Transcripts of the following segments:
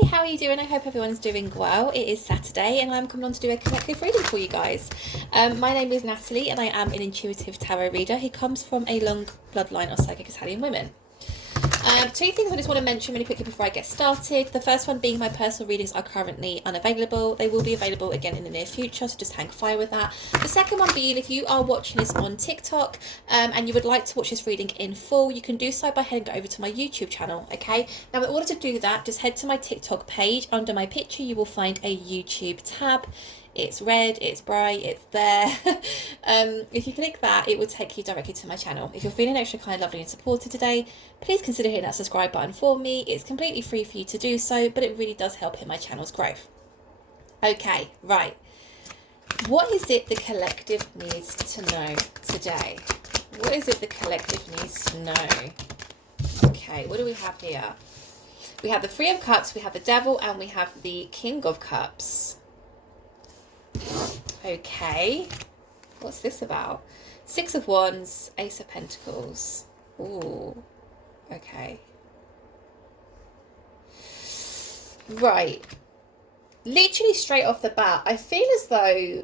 Hey, how are you doing? I hope everyone's doing well. It is Saturday and I'm coming on to do a collective reading for you guys. My name is Natalie and I am an intuitive tarot reader who comes from a long bloodline of psychic Italian women. Two things I just want to mention really quickly before I get started. The first one being my personal readings are currently unavailable. They will be available again in the near future, so just hang fire with that. The second one being, if you are watching this on TikTok and you would like to watch this reading in full, you can do so by heading over to my YouTube channel, okay? Now, in order to do that, just head to my TikTok page. Under my picture, you will find a YouTube tab. It's red, it's bright, it's there. If you click that, it will take you directly to my channel. If you're feeling extra kind, lovely and supported today, please consider hitting that subscribe button for me. It's completely free for you to do so, but it really does help in my channel's growth. Okay, right. What is it the collective needs to know today? What is it the collective needs to know? Okay, what do we have here? We have the Three of Cups, we have the Devil, and we have the King of Cups. Okay, what's this about? Six of Wands, Ace of Pentacles. Ooh, okay. Right. Literally straight off the bat, I feel as though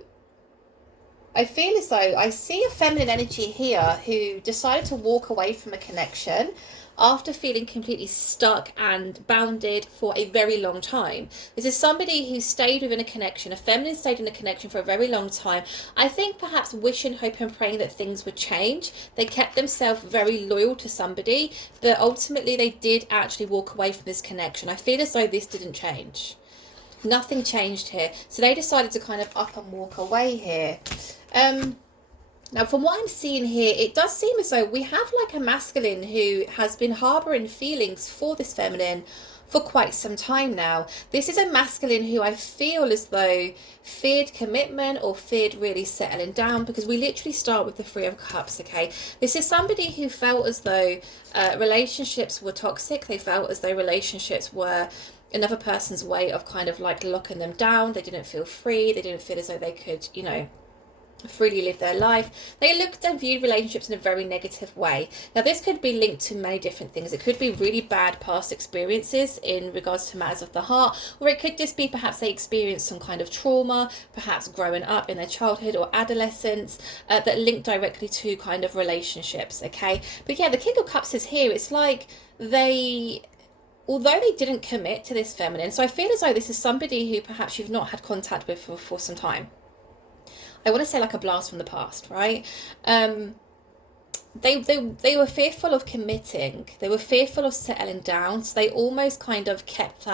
I see a feminine energy here who decided to walk away from a connection after feeling completely stuck and bounded for a very long time. This is somebody who stayed within a connection, a feminine stayed in a connection for a very long time. I think perhaps wishing, hoping, praying that things would change. They kept themselves very loyal to somebody, but ultimately they did actually walk away from this connection. I feel as though this didn't change. Nothing changed here. So they decided to kind of up and walk away here. Now, from what I'm seeing here, it does seem as though we have like a masculine who has been harbouring feelings for this feminine for quite some time now. This is a masculine who I feel as though feared commitment or feared really settling down, because we literally start with the Three of Cups, okay? This is somebody who felt as though relationships were toxic. They felt as though relationships were another person's way of kind of like locking them down. They didn't feel free. They didn't feel as though they could, you know, freely live their life. They looked and viewed relationships in a very negative way. Now, this could be linked to many different things. It could be really bad past experiences in regards to matters of the heart, or it could just be perhaps they experienced some kind of trauma, perhaps growing up in their childhood or adolescence, that linked directly to kind of relationships, okay? But yeah, the King of Cups is here. It's like although they didn't commit to this feminine, so I feel as though this is somebody who perhaps you've not had contact with for some time. I want to say like a blast from the past, right? They were fearful of committing. They were fearful of settling down. So they almost kind of kept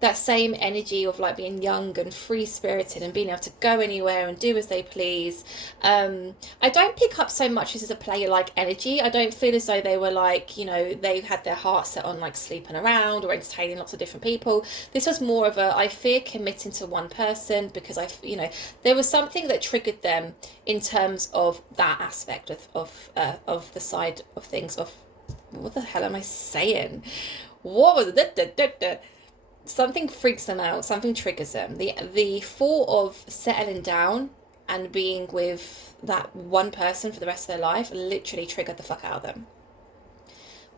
that same energy of like being young and free spirited and being able to go anywhere and do as they please. I don't pick up so much as a player like energy. I don't feel as though they were like, you know, they had their heart set on like sleeping around or entertaining lots of different people. This was more of a, I fear committing to one person, because you know, there was something that triggered them in terms of that aspect of the side of things of, what the hell am I saying? What was it? Something freaks them out, something triggers them. The thought of settling down and being with that one person for the rest of their life literally triggered the fuck out of them.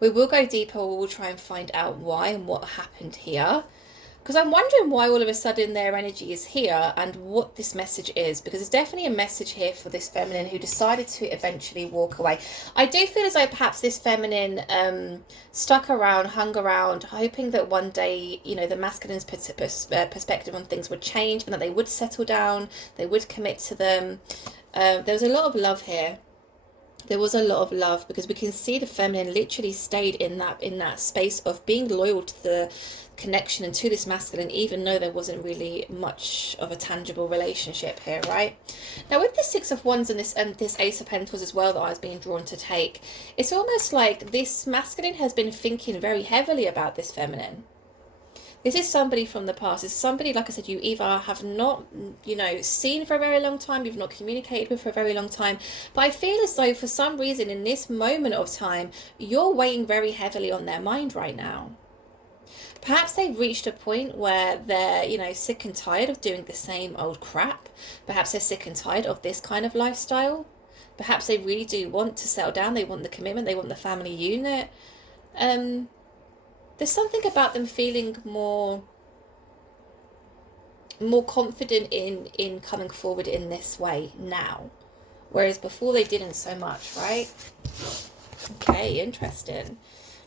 We will go deeper, we will try and find out why and what happened here, because I'm wondering why all of a sudden their energy is here and what this message is, because there's definitely a message here for this feminine who decided to eventually walk away. I do feel as though perhaps this feminine stuck around, hung around, hoping that one day, you know, the masculine's perspective on things would change and that they would settle down, they would commit to them. There was a lot of love here. There was a lot of love, because we can see the feminine literally stayed in that space of being loyal to the connection and to this masculine, even though there wasn't really much of a tangible relationship here, right? Now, with the Six of Wands and this Ace of Pentacles as well that I was being drawn to take, it's almost like this masculine has been thinking very heavily about this feminine. This is somebody from the past. It's somebody, like I said, you either have not, you know, seen for a very long time, you've not communicated with for a very long time. But I feel as though for some reason in this moment of time, you're weighing very heavily on their mind right now. Perhaps they've reached a point where they're, you know, sick and tired of doing the same old crap. Perhaps they're sick and tired of this kind of lifestyle. Perhaps they really do want to settle down. They want the commitment. They want the family unit. there's something about them feeling more confident in coming forward in this way now, whereas before they didn't so much, right? Okay, interesting.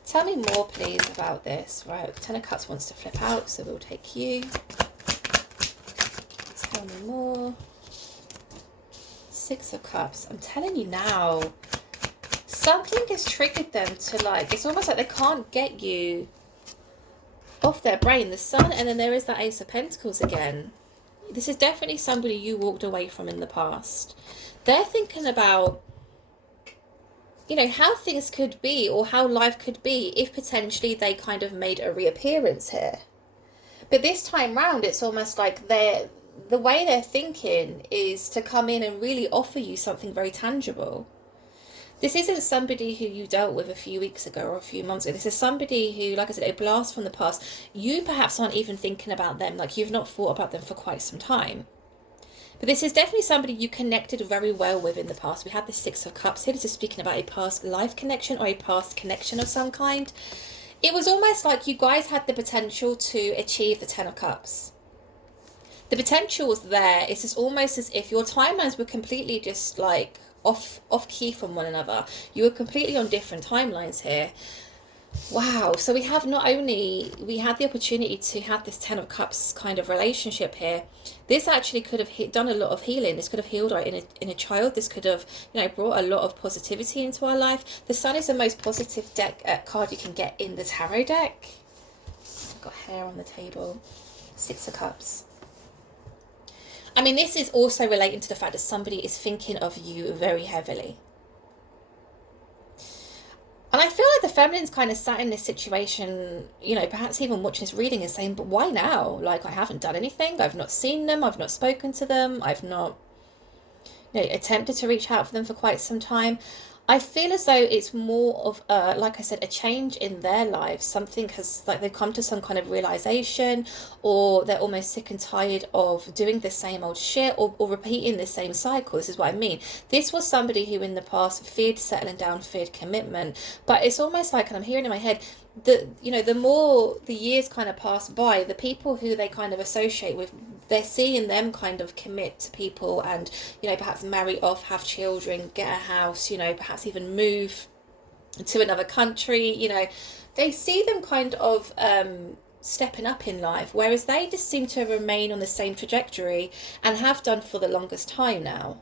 Tell me more, please, about this. Right, Ten of Cups wants to flip out, so we'll take you. Tell me more. Six of Cups. I'm telling you now, something has triggered them to, like, it's almost like they can't get you off their brain. The Sun, and then there is that Ace of Pentacles again. This is definitely somebody you walked away from in the past. They're thinking about, you know, how things could be or how life could be if potentially they kind of made a reappearance here. But this time round, it's almost like the way they're thinking is to come in and really offer you something very tangible. This isn't somebody who you dealt with a few weeks ago or a few months ago. This is somebody who, like I said, a blast from the past. You perhaps aren't even thinking about them, like you've not thought about them for quite some time. But this is definitely somebody you connected very well with in the past. We had the Six of Cups here. This is speaking about a past life connection or a past connection of some kind. It was almost like you guys had the potential to achieve the Ten of Cups. The potential was there. It's just almost as if your timelines were completely just like off key from one another. You were completely on different timelines here. Wow. So we have not only, we had the opportunity to have this Ten of Cups kind of relationship here. This actually could have done a lot of healing. This could have healed our inner child. This could have, you know, brought a lot of positivity into our life. The Sun is the most positive card you can get in the tarot deck. I've got hair on the table. Six of Cups. I mean, this is also relating to the fact that somebody is thinking of you very heavily. And I feel like the feminine's kind of sat in this situation, you know, perhaps even watching this reading and saying, but why now? Like, I haven't done anything. I've not seen them. I've not spoken to them. I've not, you know, attempted to reach out for them for quite some time. I feel as though it's more of a, like I said, a change in their lives. Something has, like, they've come to some kind of realization, or they're almost sick and tired of doing the same old shit, or repeating the same cycle. This is what I mean. This was somebody who in the past feared settling down, feared commitment. But it's almost like, and I'm hearing in my head, that, you know, the more the years kind of pass by, the people who they kind of associate with, they're seeing them kind of commit to people and, you know, perhaps marry off, have children, get a house, you know, perhaps even move to another country. You know, they see them kind of stepping up in life, whereas they just seem to remain on the same trajectory and have done for the longest time now.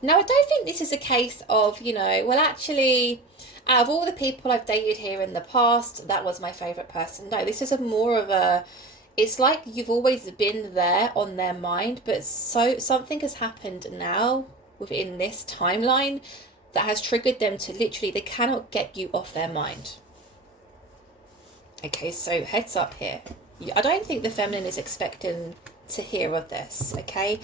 Now, I don't think this is a case of, you know, well, actually, out of all the people I've dated here in the past, that was my favourite person. No, this is a more of a, it's like you've always been there on their mind, but so something has happened now within this timeline that has triggered them to literally, they cannot get you off their mind. Okay, so heads up here. I don't think the feminine is expecting to hear of this, okay?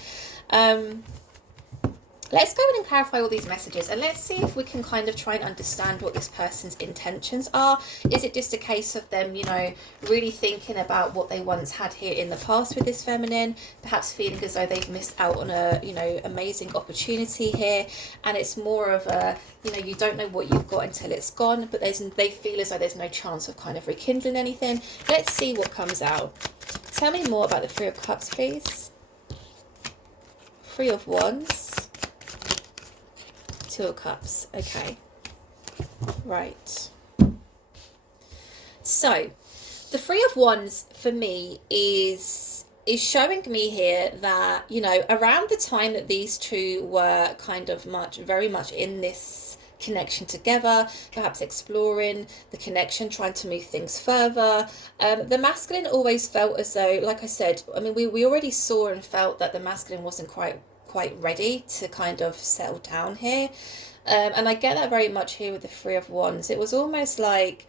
Let's go in and clarify all these messages, and let's see if we can kind of try and understand what this person's intentions are. Is it just a case of them, you know, really thinking about what they once had here in the past with this feminine, perhaps feeling as though they've missed out on a, you know, amazing opportunity here, and it's more of a, you know, you don't know what you've got until it's gone, but they feel as though there's no chance of kind of rekindling anything. Let's see what comes out. Tell me more about the Three of Cups, please. Three of Wands. Two of Cups. Okay. Right. So, the Three of Wands for me is showing me here that, you know, around the time that these two were kind of very much in this connection together, perhaps exploring the connection, trying to move things further, the masculine always felt as though, like I said, I mean, we already saw and felt that the masculine wasn't quite ready to kind of settle down here, and I get that very much here with the Three of Wands. It was almost like,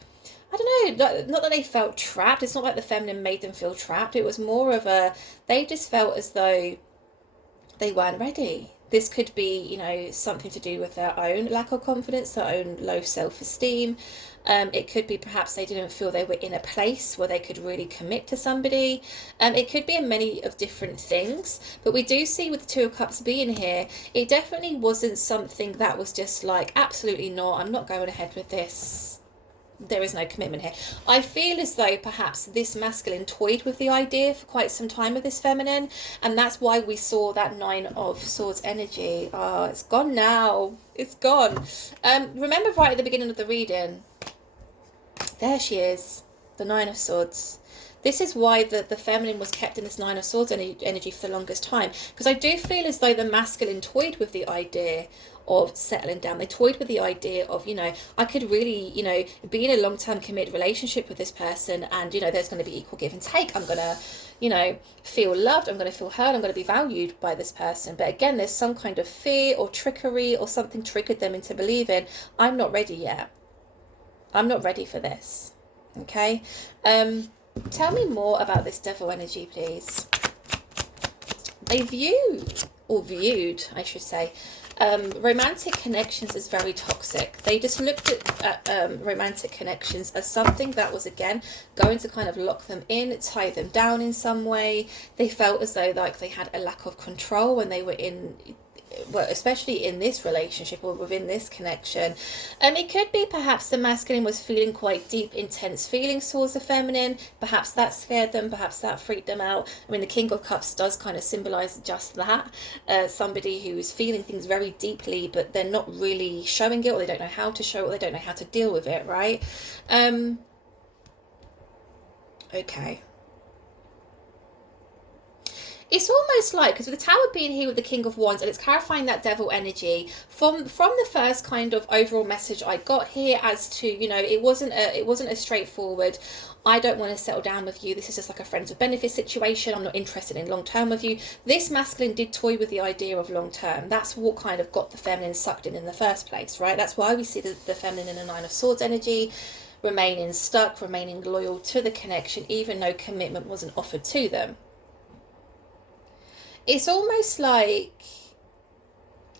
I don't know, not that they felt trapped. It's not like the feminine made them feel trapped. It was more of a, they just felt as though they weren't ready. This could be, you know, something to do with their own lack of confidence, their own low self-esteem. It could be perhaps they didn't feel they were in a place where they could really commit to somebody. It could be many of different things. But we do see with the Two of Cups being here, it definitely wasn't something that was just like, absolutely not, I'm not going ahead with this. There is no commitment here. I feel as though perhaps this masculine toyed with the idea for quite some time of this feminine, and that's why we saw that Nine of Swords energy. Oh, it's gone now. It's gone. Remember right at the beginning of the reading, there she is, the Nine of Swords. This is why the feminine was kept in this Nine of Swords energy for the longest time, because I do feel as though the masculine toyed with the idea of settling down. They toyed with the idea of, I could really, be in a long-term committed relationship with this person, and, there's going to be equal give and take. I'm going to, feel loved. I'm going to feel heard. I'm going to be valued by this person. But again, there's some kind of fear or trickery or something triggered them into believing, I'm not ready yet. I'm not ready for this. Okay? Tell me more about this devil energy, please. They viewed, I should say, romantic connections as very toxic. They just looked at romantic connections as something that was, again, going to kind of lock them in, tie them down in some way. They felt as though like they had a lack of control when they were especially in this relationship or within this connection. It could be perhaps the masculine was feeling quite deep, intense feelings towards the feminine. Perhaps that scared them, perhaps that freaked them out. I mean, the King of Cups does kind of symbolize just that. Somebody who is feeling things very deeply, but they're not really showing it, or they don't know how to show it, or they don't know how to deal with it, right? Okay. It's almost like, because with the Tower being here with the King of Wands, and it's clarifying that devil energy from the first kind of overall message I got here, as to, it wasn't a straightforward, I don't want to settle down with you, this is just like a friends with benefits situation, I'm not interested in long term with you. This masculine did toy with the idea of long term. That's what kind of got the feminine sucked in the first place, right? That's why we see the feminine in the Nine of Swords energy, remaining stuck, remaining loyal to the connection, even though commitment wasn't offered to them. It's almost like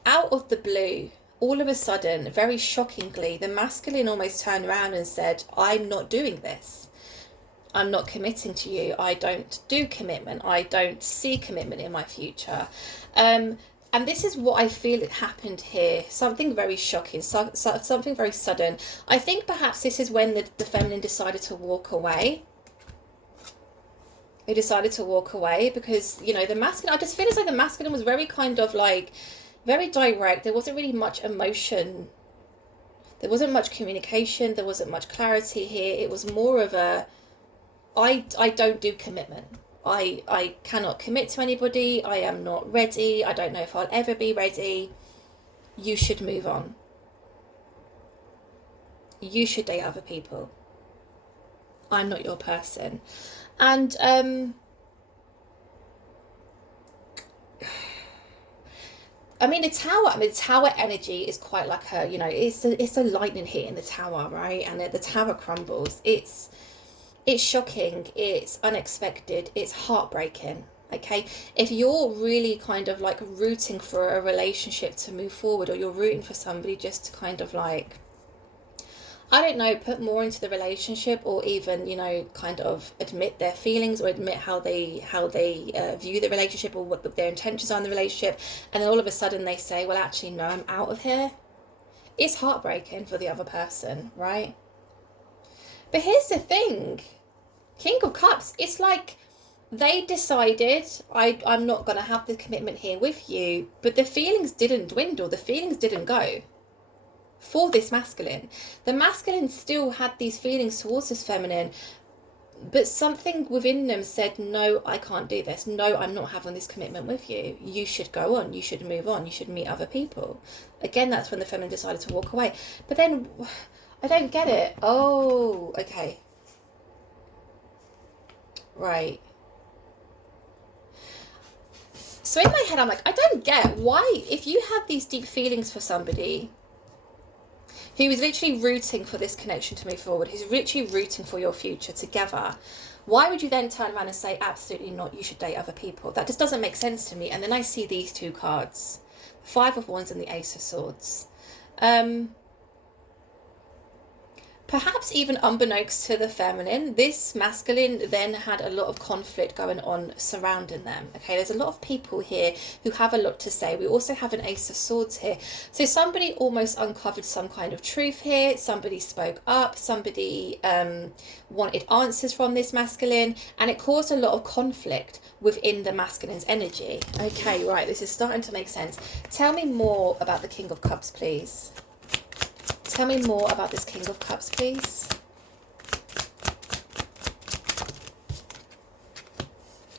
out of the blue, all of a sudden, very shockingly, the masculine almost turned around and said, I'm not doing this. I'm not committing to you. I don't do commitment. I don't see commitment in my future. And this is what I feel it happened here. Something very shocking, something very sudden. I think perhaps this is when the feminine decided to walk away. They decided to walk away because, the masculine, I just feel as like the masculine was very kind of like, very direct. There wasn't really much emotion. There wasn't much communication. There wasn't much clarity here. It was more of a, I don't do commitment. I cannot commit to anybody. I am not ready. I don't know if I'll ever be ready. You should move on. You should date other people. I'm not your person. And the tower energy is quite like it's a lightning hit in the tower, right? And the tower crumbles. It's shocking, it's unexpected, it's heartbreaking. Okay, if you're really kind of like rooting for a relationship to move forward, or you're rooting for somebody just to kind of like, I don't know, put more into the relationship, or even, kind of admit their feelings, or admit how they view the relationship, or what their intentions are in the relationship, and then all of a sudden they say, well, actually, no, I'm out of here. It's heartbreaking for the other person, right? But here's the thing, King of Cups, it's like they decided, I'm not going to have the commitment here with you, but the feelings didn't dwindle, the feelings didn't go. For this masculine, the masculine still had these feelings towards this feminine, but something within them said, no, I can't do this. No, I'm not having this commitment with you. You should go on. You should move on. You should meet other people. Again, that's when the feminine decided to walk away. But then, I don't get it. Oh, okay. Right. So in my head, I'm like, I don't get why, if you have these deep feelings for somebody who is literally rooting for this connection to move forward, who's literally rooting for your future together, why would you then turn around and say, absolutely not, you should date other people? That just doesn't make sense to me. And then I see these two cards, the Five of Wands and the Ace of Swords. Perhaps even unbeknownst to the feminine, this masculine then had a lot of conflict going on surrounding them. Okay, there's a lot of people here who have a lot to say. We also have an Ace of Swords here. So somebody almost uncovered some kind of truth here. Somebody spoke up. Somebody wanted answers from this masculine, and it caused a lot of conflict within the masculine's energy. Okay, right, this is starting to make sense. Tell me more about the King of Cups, please. Tell me more about this King of Cups, please.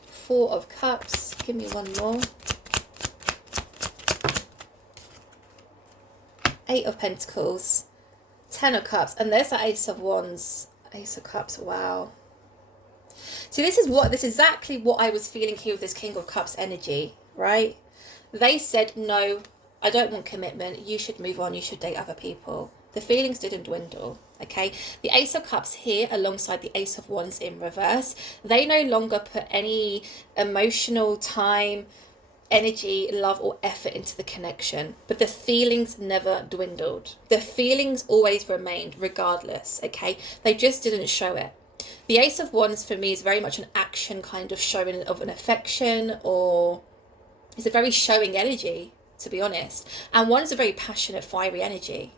Four of Cups. Give me one more. Eight of Pentacles. 10 of Cups. And there's the Ace of Wands. Ace of Cups. Wow. So this is exactly what I was feeling here with this King of Cups energy, right? They said, no, I don't want commitment. You should move on. You should date other people. The feelings didn't dwindle, okay? The Ace of Cups here alongside the Ace of Wands in reverse, they no longer put any emotional time, energy, love or effort into the connection, but the feelings never dwindled. The feelings always remained regardless, okay? They just didn't show it. The Ace of Wands for me is very much an action kind of showing of an affection, or it's a very showing energy, to be honest. And one is a very passionate, fiery energy.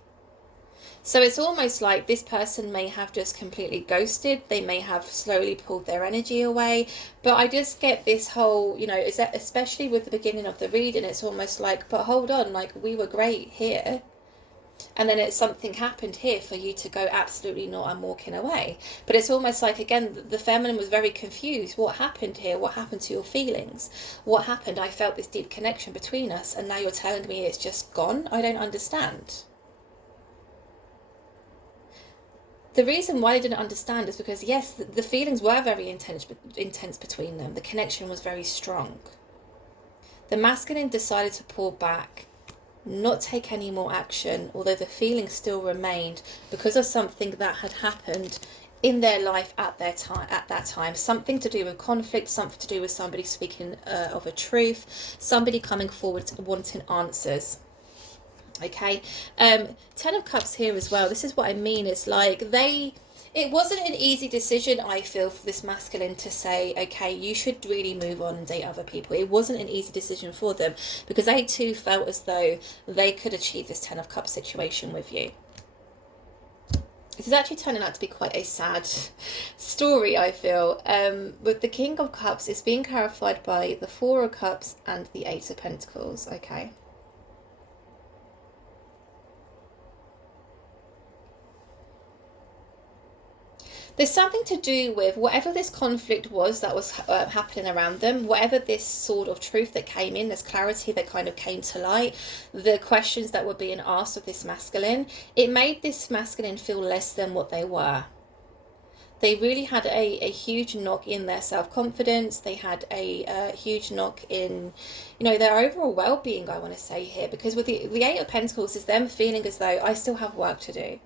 So it's almost like this person may have just completely ghosted. They may have slowly pulled their energy away. But I just get this whole, you know, is that especially with the beginning of the reading, it's almost like, but hold on, like we were great here. And then something happened here for you to go, absolutely not, I'm walking away. But it's almost like, again, the feminine was very confused. What happened here? What happened to your feelings? What happened? I felt this deep connection between us, and now you're telling me it's just gone? I don't understand. The reason why I didn't understand is because, yes, the feelings were very intense between them. The connection was very strong. The masculine decided to pull back, not take any more action, although the feelings still remained because of something that had happened in their life at that time. Something to do with conflict, something to do with somebody speaking of a truth, somebody coming forward wanting answers. Okay, 10 of Cups here as well. This is what I mean. It's like it wasn't an easy decision, I feel, for this masculine to say, okay, you should really move on and date other people. It wasn't an easy decision for them because they too felt as though they could achieve this 10 of Cups situation with you. This is actually turning out to be quite a sad story, I feel. With the King of Cups, it's being clarified by the 4 of Cups and the 8 of Pentacles, okay? There's something to do with whatever this conflict was that was happening around them, whatever this sort of truth that came in, this clarity that kind of came to light, the questions that were being asked of this masculine, it made this masculine feel less than what they were. They really had a huge knock in their self-confidence. They had a huge knock in, you know, their overall well-being, I want to say here, because with the 8 of Pentacles is them feeling as though I still have work to do.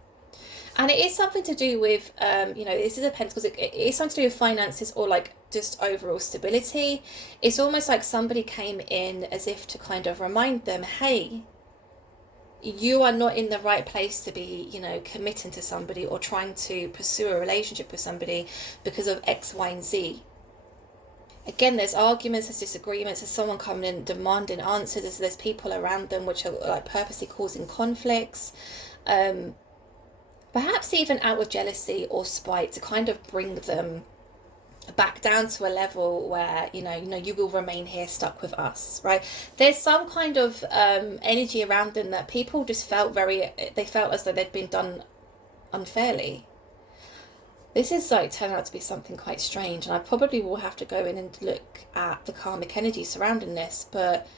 And it is something to do with, you know, this is a Pentacles, it is something to do with finances or like just overall stability. It's almost like somebody came in as if to kind of remind them, hey, you are not in the right place to be, you know, committing to somebody or trying to pursue a relationship with somebody because of X, Y, and Z. Again, there's arguments, there's disagreements, there's someone coming in demanding answers, there's people around them which are like purposely causing conflicts. Perhaps even out of jealousy or spite to kind of bring them back down to a level where, you know, you will remain here stuck with us, right? There's some kind of energy around them that people just felt they felt as though they'd been done unfairly. This is like turning out to be something quite strange, and I probably will have to go in and look at the karmic energy surrounding this, but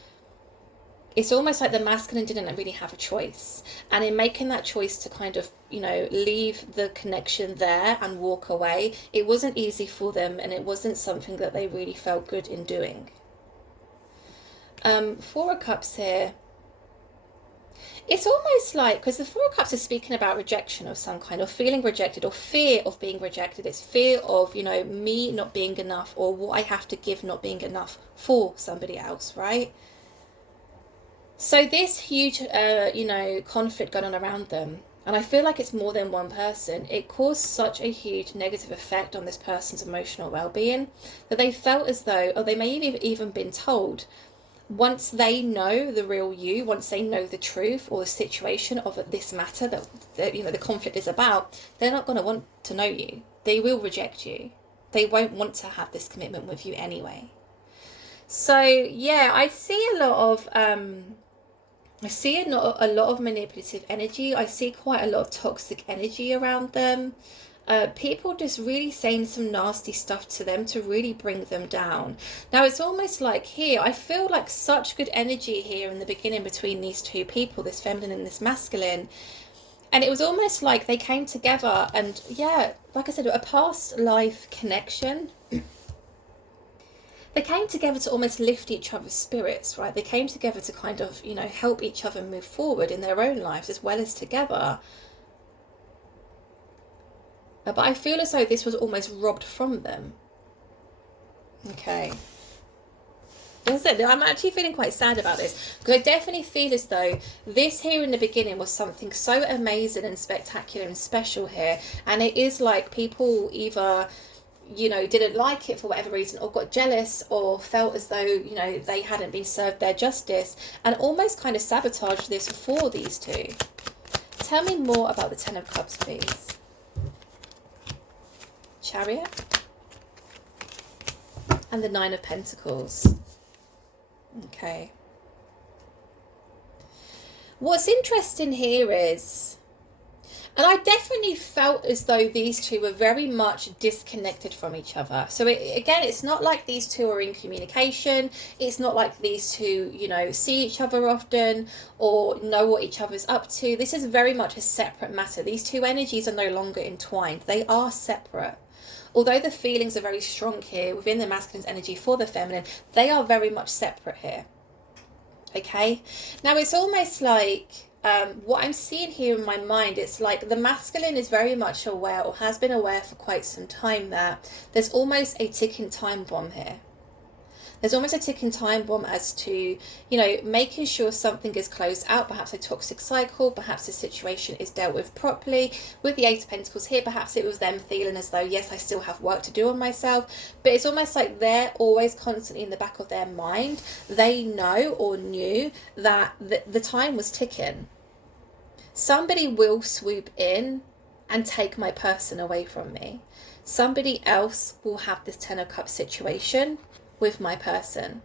it's almost like the masculine didn't really have a choice. And in making that choice to kind of, you know, leave the connection there and walk away, it wasn't easy for them, and it wasn't something that they really felt good in doing. 4 of Cups here. It's almost like, because the 4 of Cups is speaking about rejection of some kind, or feeling rejected, or fear of being rejected. It's fear of, you know, me not being enough, or what I have to give not being enough for somebody else, right? So this huge, you know, conflict going on around them, and I feel like it's more than one person, it caused such a huge negative effect on this person's emotional well-being that they felt as though, or they may have even been told, once they know the real you, once they know the truth or the situation of this matter that the conflict is about, they're not going to want to know you. They will reject you. They won't want to have this commitment with you anyway. So yeah, I see a lot of manipulative energy. I see quite a lot of toxic energy around them. People just really saying some nasty stuff to them to really bring them down. Now it's almost like here, I feel like such good energy here in the beginning between these two people, this feminine and this masculine. And it was almost like they came together and, yeah, like I said, a past life connection. They came together to almost lift each other's spirits, right? They came together to kind of, help each other move forward in their own lives as well as together. But I feel as though this was almost robbed from them. Okay. As I said, I'm actually feeling quite sad about this, because I definitely feel as though this here in the beginning was something so amazing and spectacular and special here, and it is like people either didn't like it for whatever reason, or got jealous, or felt as though they hadn't been served their justice, and almost kind of sabotaged this for these two. Tell me more about the Ten of Cups, please. Chariot and the Nine of Pentacles. Okay. What's interesting here is, and I definitely felt as though these two were very much disconnected from each other. So again, it's not like these two are in communication. It's not like these two, see each other often or know what each other's up to. This is very much a separate matter. These two energies are no longer entwined. They are separate. Although the feelings are very strong here within the masculine's energy for the feminine, they are very much separate here. Okay? Now, it's almost like what I'm seeing here in my mind, it's like the masculine is very much aware, or has been aware for quite some time, that there's almost a ticking time bomb here. There's almost a ticking time bomb as to, making sure something is closed out, perhaps a toxic cycle, perhaps the situation is dealt with properly. With the Eight of Pentacles here, perhaps it was them feeling as though, yes, I still have work to do on myself, but it's almost like they're always constantly in the back of their mind. They know or knew that the time was ticking. Somebody will swoop in and take my person away from me. Somebody else will have this Ten of Cups situation with my person.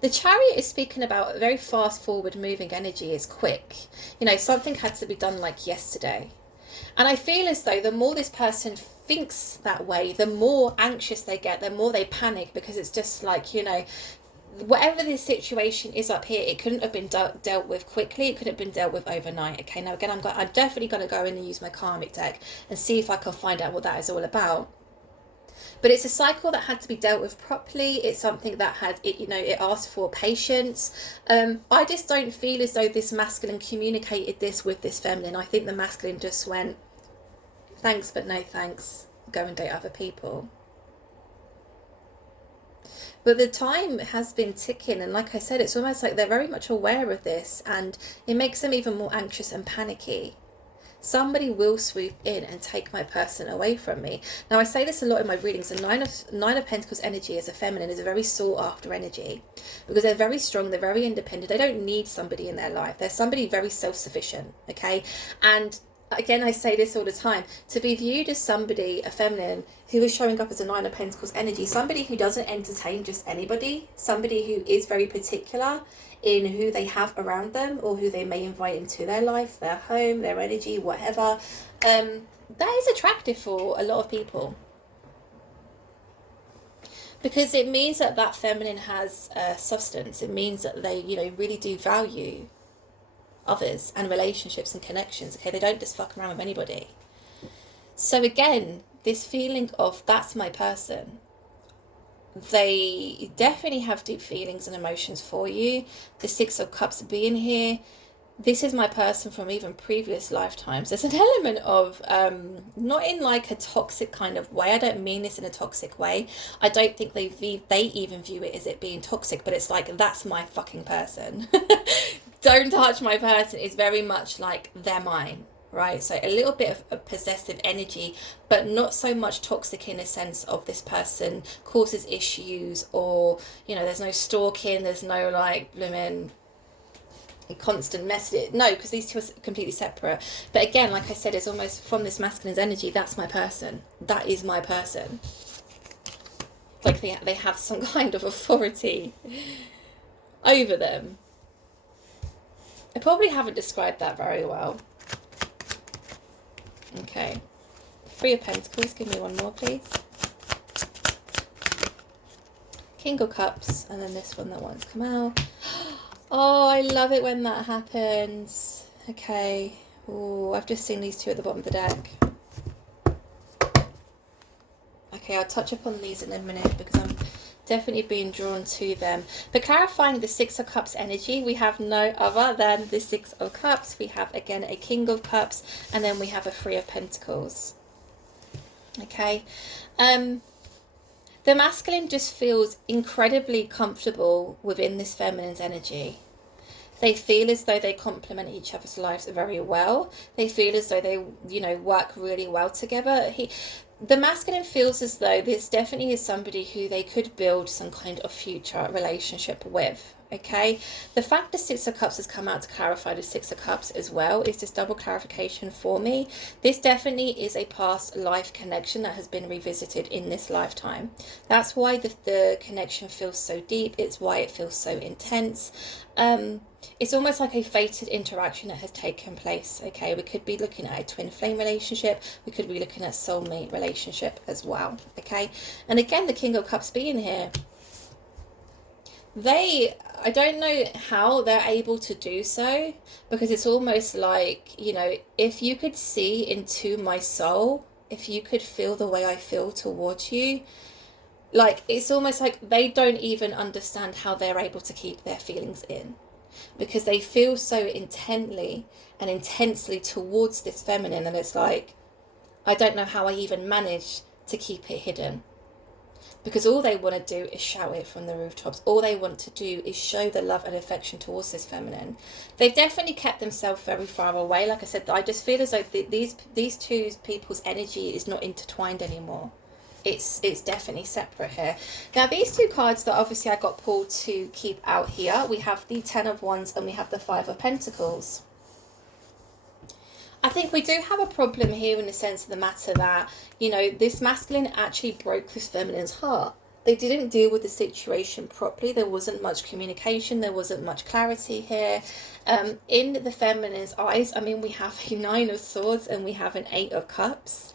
The Chariot is speaking about a very fast forward moving energy. Is quick. Something had to be done like yesterday. And I feel as though the more this person thinks that way, the more anxious they get, the more they panic, because it's just like, whatever this situation is up here, it couldn't have been dealt with quickly. It could have been dealt with overnight. Okay, now again, I'm definitely going to go in and use my karmic deck and see if I can find out what that is all about. But it's a cycle that had to be dealt with properly. It's something that it asked for patience. I just don't feel as though this masculine communicated this with this feminine. I think the masculine just went, thanks, but no thanks. Go and date other people. But the time has been ticking, and like I said, it's almost like they're very much aware of this, and it makes them even more anxious and panicky. Somebody will swoop in and take my person away from me. Now, I say this a lot in my readings. The Nine of Pentacles energy as a feminine is a very sought after energy, because they're very strong, they're very independent. They don't need somebody in their life. They're somebody very self-sufficient, okay? And again, I say this all the time, to be viewed as somebody, a feminine, who is showing up as a Nine of Pentacles energy, somebody who doesn't entertain just anybody, somebody who is very particular in who they have around them, or who they may invite into their life, their home, their energy, whatever, that is attractive for a lot of people. Because it means that that feminine has substance. It means that they, really do value others and relationships and connections. Okay, they don't just fuck around with anybody. So again, this feeling of that's my person, they definitely have deep feelings and emotions for you. The Six of Cups being here, this is my person from even previous lifetimes. There's an element of not in like a toxic kind of way. I don't mean this in a toxic way. I don't think they even view it as it being toxic, but it's like, that's my fucking person. don't touch my person is very much like they're mine, right? So a little bit of a possessive energy, but not so much toxic in a sense of this person causes issues, or, you know, there's no stalking, there's no like blooming constant message. No, because these two are completely separate. But again, like I said, it's almost from this masculine's energy, that's my person. That is my person. Like they have some kind of authority over them. I probably haven't described that very well. Okay. Three of Pentacles. Give me one more, please. King of Cups. And then this one that wants to come out. Oh, I love it when that happens. Okay. Oh, I've just seen these two at the bottom of the deck. Okay, I'll touch upon these in a minute because I'm definitely being drawn to them. But clarifying the Six of Cups energy, we have no other than the Six of Cups. We have, again, a King of Cups, and then we have a Three of Pentacles. Okay. The masculine just feels incredibly comfortable within this feminine's energy. They feel as though they complement each other's lives very well. They feel as though they, you know, work really well together. The masculine feels as though this definitely is somebody who they could build some kind of future relationship with. Okay, the fact the Six of Cups has come out to clarify the Six of Cups as well is just double clarification for me. This definitely is a past life connection that has been revisited in this lifetime. That's why the connection feels so deep. It's why it feels so intense. It's almost like a fated interaction that has taken place. Okay, we could be looking at a twin flame relationship. We could be looking at soulmate relationship as well. Okay, and again, the King of Cups being here, I don't know how they're able to do so, because it's almost like, you know, if you could see into my soul, if you could feel the way I feel towards you, like, it's almost like they don't even understand how they're able to keep their feelings in, because they feel so intently and intensely towards this feminine, and it's like, I don't know how I even manage to keep it hidden. Because all they want to do is shout it from the rooftops. All they want to do is show the love and affection towards this feminine. They've definitely kept themselves very far away. Like I said, I just feel as though these two people's energy is not intertwined anymore. It's definitely separate here. Now, these two cards that obviously I got pulled to keep out here, we have the Ten of Wands and we have the Five of Pentacles. I think we do have a problem here in the sense of the matter that, you know, this masculine actually broke this feminine's heart. They didn't deal with the situation properly. There wasn't much communication. There wasn't much clarity here. In the feminine's eyes, I mean, we have a Nine of Swords and we have an Eight of Cups.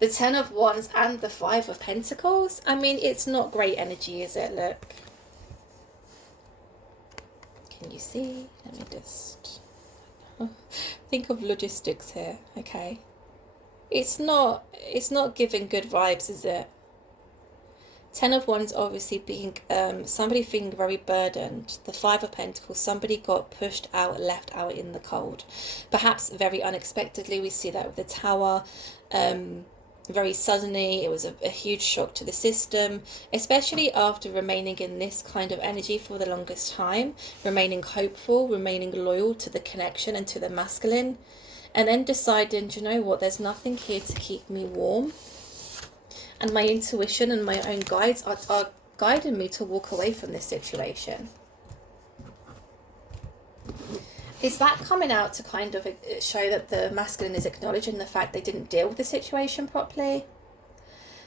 The Ten of Wands and the Five of Pentacles. I mean, it's not great energy, is it? Look. Can you see? Let me just... think of logistics here. Okay, it's not giving good vibes, is it? Ten of Wands obviously being somebody feeling very burdened. The Five of Pentacles, somebody got pushed out, left out in the cold, perhaps very unexpectedly. We see that with the Tower. Very suddenly, it was a huge shock to the system, especially after remaining in this kind of energy for the longest time, remaining hopeful, remaining loyal to the connection and to the masculine, and then deciding, do you know what, there's nothing here to keep me warm, and my intuition and my own guides are guiding me to walk away from this situation. Is that coming out to kind of show that the masculine is acknowledging the fact they didn't deal with the situation properly?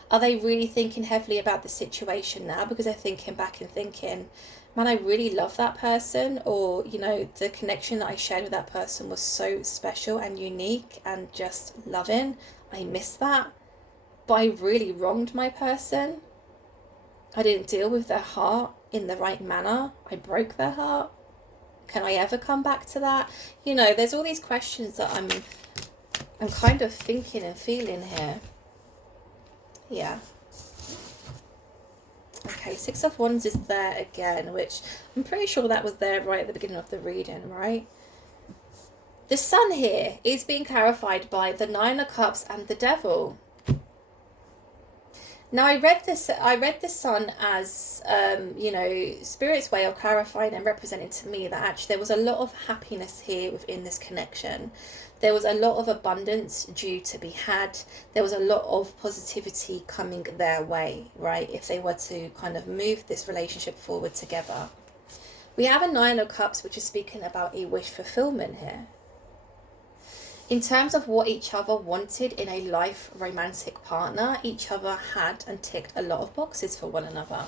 Are they really thinking heavily about the situation now because they're thinking back and thinking, man, I really love that person, or, you know, the connection that I shared with that person was so special and unique and just loving. I miss that. But I really wronged my person. I didn't deal with their heart in the right manner. I broke their heart. Can I ever come back to that? You know, there's all these questions that I'm kind of thinking and feeling here. Yeah. Okay, Six of Wands is there again, which I'm pretty sure that was there right at the beginning of the reading, right? The Sun here is being clarified by the Nine of Cups and the Devil. Now I read the sun as, you know, spirit's way of clarifying and representing to me that actually there was a lot of happiness here within this connection. There was a lot of abundance due to be had. There was a lot of positivity coming their way, right? If they were to kind of move this relationship forward together. We have a Nine of Cups, which is speaking about a wish fulfillment here. In terms of what each other wanted in a life romantic partner, each other had and ticked a lot of boxes for one another.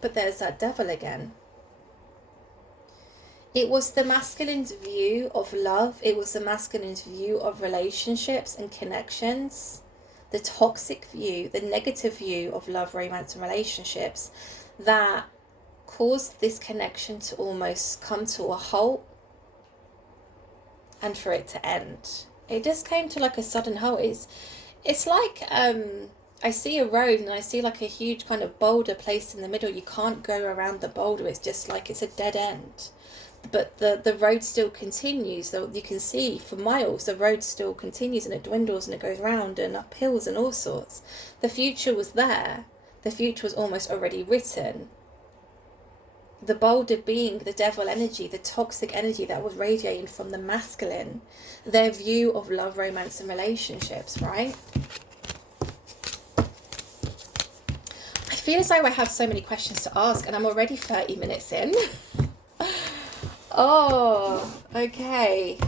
But there's that devil again. It was the masculine's view of love. It was the masculine's view of relationships and connections. The toxic view, the negative view of love, romance, and relationships that caused this connection to almost come to a halt and for it to end. It just came to like a sudden halt. It's like I see a road and I see like a huge kind of boulder placed in the middle. You can't go around the boulder. It's just like it's a dead end. But the road still continues. So you can see for miles the road still continues, and it dwindles and it goes round and up hills and all sorts. The future was there. The future was almost already written. The boulder being the devil energy, the toxic energy that was radiating from the masculine, their view of love, romance, and relationships, right? I feel as though I have so many questions to ask, and I'm already 30 minutes in. Oh, okay.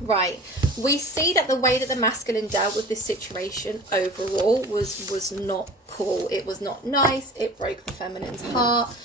Right. We see that the way that the masculine dealt with this situation overall was not cool. It was not nice. It broke the feminine's heart.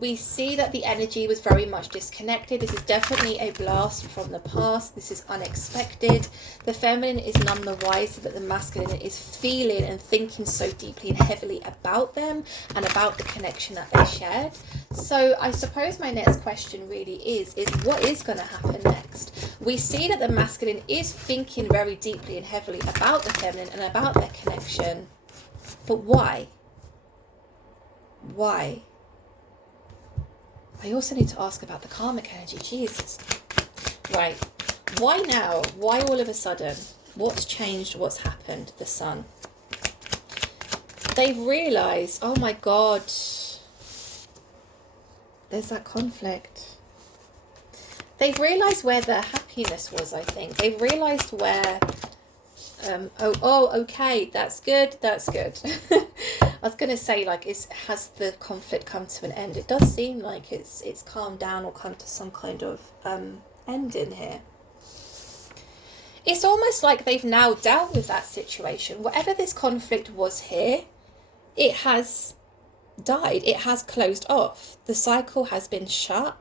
We see that the energy was very much disconnected. This is definitely a blast from the past. This is unexpected. The feminine is none the wiser that the masculine is feeling and thinking so deeply and heavily about them and about the connection that they shared. So I suppose my next question really is what is going to happen next? We see that the masculine is thinking very deeply and heavily about the feminine and about their connection. But why? Why? I also need to ask about the karmic energy. Jesus. Right. Why now? Why all of a sudden? What's changed? What's happened? The sun. They've realised, oh my God, there's that conflict. They've realised where their happiness was, I think. They've realised where... okay, that's good. I was going to say, like, has the conflict come to an end? It does seem like it's calmed down or come to some kind of ending here. It's almost like they've now dealt with that situation. Whatever this conflict was here, it has died. It has closed off. The cycle has been shut.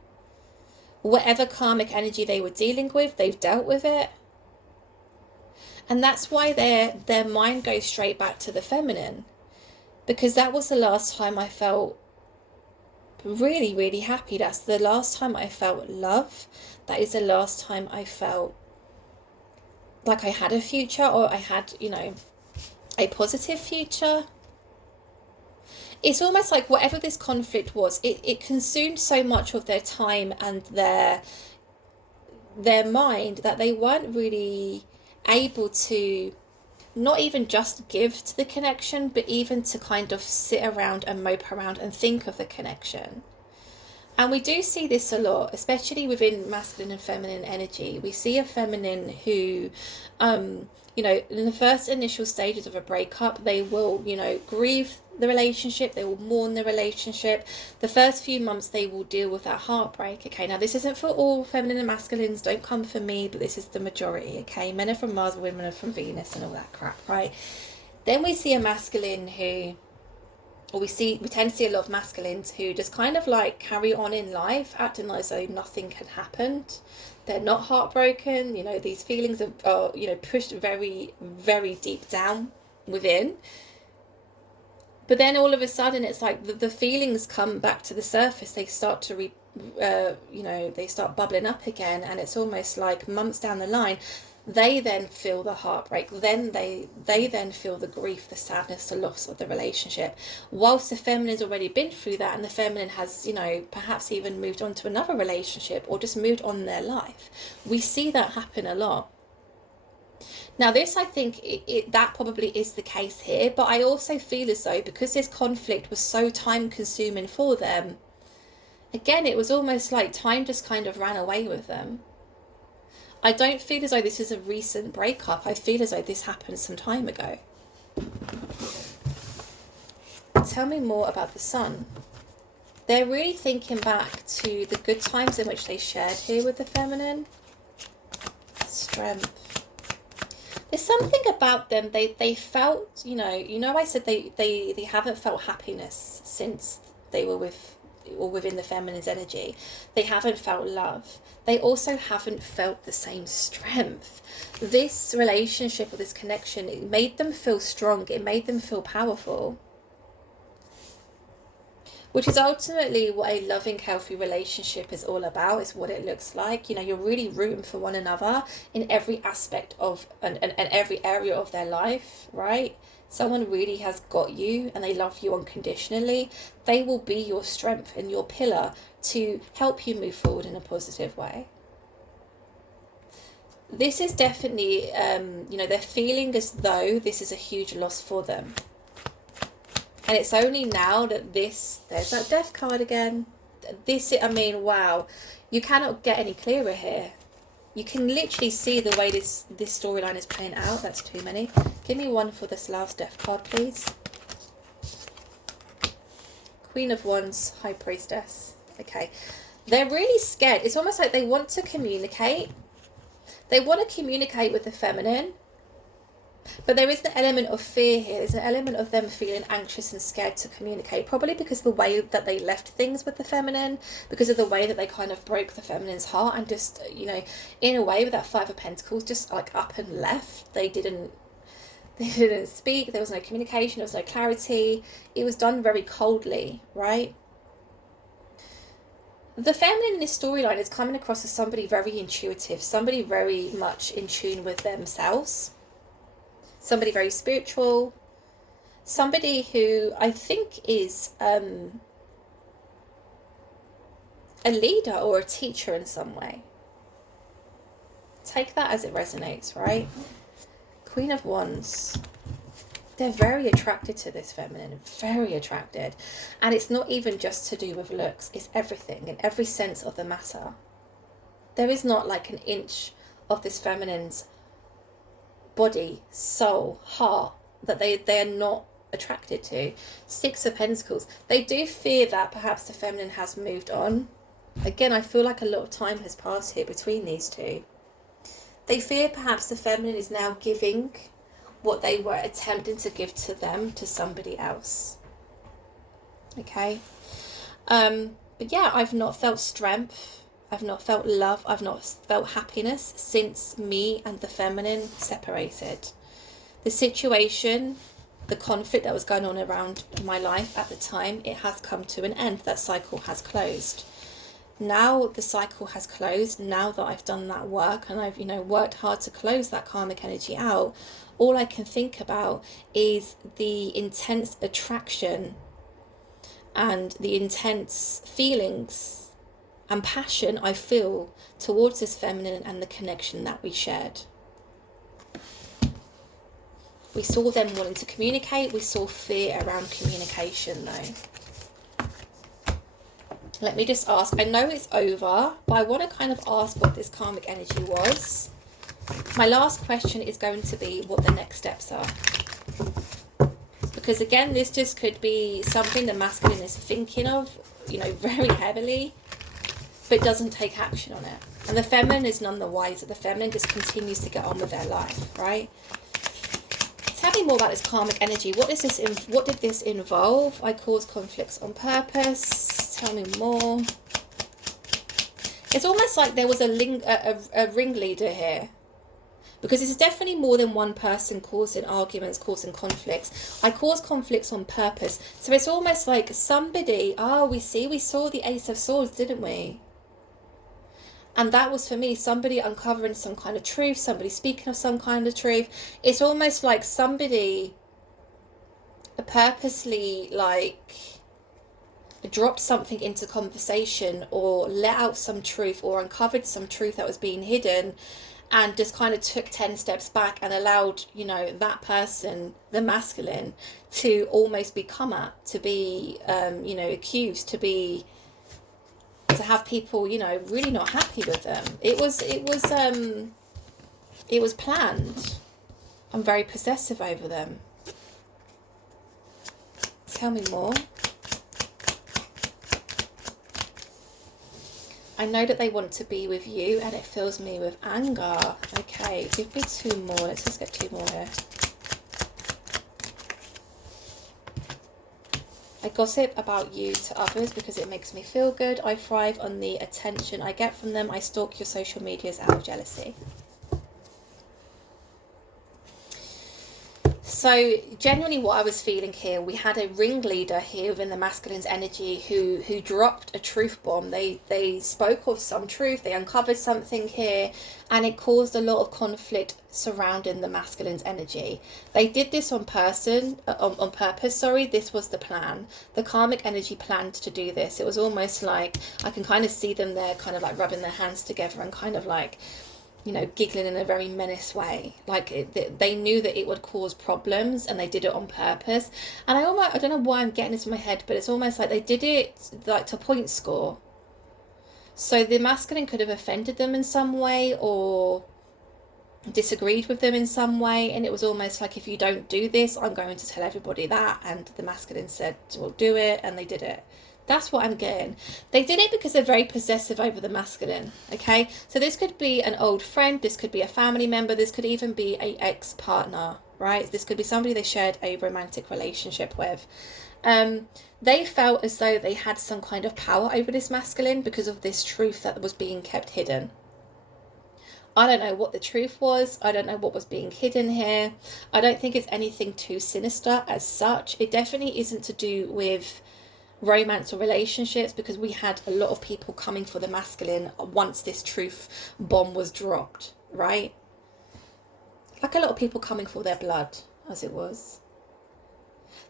Whatever karmic energy they were dealing with, they've dealt with it. And that's why their mind goes straight back to the feminine. Because that was the last time I felt really, really happy. That's the last time I felt love. That is the last time I felt like I had a future, or I had, you know, a positive future. It's almost like whatever this conflict was, it consumed so much of their time and their mind that they weren't really able to not even just give to the connection, but even to kind of sit around and mope around and think of the connection. And we do see this a lot, especially within masculine and feminine energy. We see a feminine who, you know, in the first initial stages of a breakup, they will, you know, grieve the relationship, they will mourn the relationship. The first few months they will deal with that heartbreak. Okay, now this isn't for all feminine and masculines, don't come for me, but this is the majority. Okay, men are from Mars, women are from Venus and all that crap, right? Then we see a masculine who, or we tend to see a lot of masculines who just kind of like carry on in life, acting as though nothing had happened. They're not heartbroken, you know, these feelings are you know, pushed very, very deep down within. But then all of a sudden it's like the feelings come back to the surface. They start to you know, they start bubbling up again, and it's almost like months down the line they then feel the heartbreak, then they then feel the grief, the sadness, the loss of the relationship, whilst the feminine's already been through that, and the feminine has, you know, perhaps even moved on to another relationship or just moved on in their life. We see that happen a lot. Now, this, I think, that probably is the case here, but I also feel as though because this conflict was so time consuming for them, again, it was almost like time just kind of ran away with them. I don't feel as though this is a recent breakup. I feel as though this happened some time ago. Tell me more about the Sun. They're really thinking back to the good times in which they shared here with the feminine. Strength. There's something about them, they felt, I said they haven't felt happiness since they were with, or within the feminine's energy. They haven't felt love. They also haven't felt the same strength. This relationship or this connection, it made them feel strong. It made them feel powerful. Which is ultimately what a loving, healthy relationship is all about, is what it looks like. You're really rooting for one another in every aspect of and every area of their life, right? Someone really has got you and they love you unconditionally. They will be your strength and your pillar to help you move forward in a positive way. This is definitely, they're feeling as though this is a huge loss for them. And it's only now that there's that Death card again. Wow. You cannot get any clearer here. You can literally see the way this storyline is playing out. That's too many. Give me one for this last Death card, please. Queen of Wands, High Priestess. Okay. They're really scared. It's almost like they want to communicate. They want to communicate with the feminine. But there is the element of fear here. There's an element of them feeling anxious and scared to communicate, probably because of the way that they left things with the feminine, because of the way that they kind of broke the feminine's heart and just, in a way with that Five of Pentacles, just like up and left. They didn't speak. There was no communication. There was no clarity. It was done very coldly, right? The feminine in this storyline is coming across as somebody very intuitive, somebody very much in tune with themselves. Somebody very spiritual, somebody who I think is a leader or a teacher in some way. Take that as it resonates, right? Queen of Wands. They're very attracted to this feminine, very attracted. And it's not even just to do with looks, it's everything, in every sense of the matter. There is not like an inch of this feminine's body, soul, heart that they are not attracted to. Six of Pentacles. They do fear that perhaps the feminine has moved on. Again, I feel like a lot of time has passed here between these two. They fear perhaps the feminine is now giving what they were attempting to give to them to somebody else. Okay. But yeah, I've not felt strength. I've not felt love. I've not felt happiness since me and the feminine separated. The situation, the conflict that was going on around my life at the time, it has come to an end. That cycle has closed. Now the cycle has closed. Now that I've done that work and I've, worked hard to close that karmic energy out, all I can think about is the intense attraction and the intense feelings and passion I feel towards this feminine and the connection that we shared. We saw them wanting to communicate. We saw fear around communication though. Let me just ask, I know it's over, but I want to kind of ask what this karmic energy was. My last question is going to be what the next steps are. Because again, this just could be something the masculine is thinking of, very heavily, but doesn't take action on it. And the feminine is none the wiser. The feminine just continues to get on with their life, right? Tell me more about this karmic energy. What did this involve? I caused conflicts on purpose. Tell me more. It's almost like there was a ringleader here. Because it's definitely more than one person causing arguments, causing conflicts. I cause conflicts on purpose. So it's almost like somebody, we saw the Ace of Swords, didn't we? And that was for me, somebody uncovering some kind of truth, somebody speaking of some kind of truth. It's almost like somebody purposely dropped something into conversation or let out some truth or uncovered some truth that was being hidden. and just kind of took 10 steps back and allowed, you know, that person, the masculine, to almost be come at, to be, you know, accused, to have people, you know, really not happy with them. It was planned. I'm very possessive over them. Tell me more. I know that they want to be with you and it fills me with anger. Okay, give me 2 more. Let's just get 2 more here. I gossip about you to others because it makes me feel good. I thrive on the attention I get from them. I stalk your social medias out of jealousy. So genuinely what I was feeling here, we had a ringleader here within the masculine's energy who dropped a truth bomb. They spoke of some truth, they uncovered something here, and it caused a lot of conflict surrounding the masculine's energy. They did this on purpose, sorry. This was the plan. The karmic energy planned to do this. It was almost like, I can kind of see them there kind of like rubbing their hands together and kind of like, you know, giggling in a very menace way. Like they knew that it would cause problems and they did it on purpose. And I don't know why I'm getting this in my head, but it's almost like they did it like to point score. So the masculine could have offended them in some way or disagreed with them in some way, and it was almost like, if you don't do this, I'm going to tell everybody that. And the masculine said, well, do it, and they did it. That's what I'm getting. They did it because they're very possessive over the masculine, okay? So this could be an old friend, this could be a family member, this could even be a ex-partner, right? This could be somebody they shared a romantic relationship with. They felt as though they had some kind of power over this masculine because of this truth that was being kept hidden. I don't know what the truth was. I don't know what was being hidden here. I don't think it's anything too sinister as such. It definitely isn't to do with romance or relationships, because we had a lot of people coming for the masculine once this truth bomb was dropped, right? Like a lot of people coming for their blood, as it was.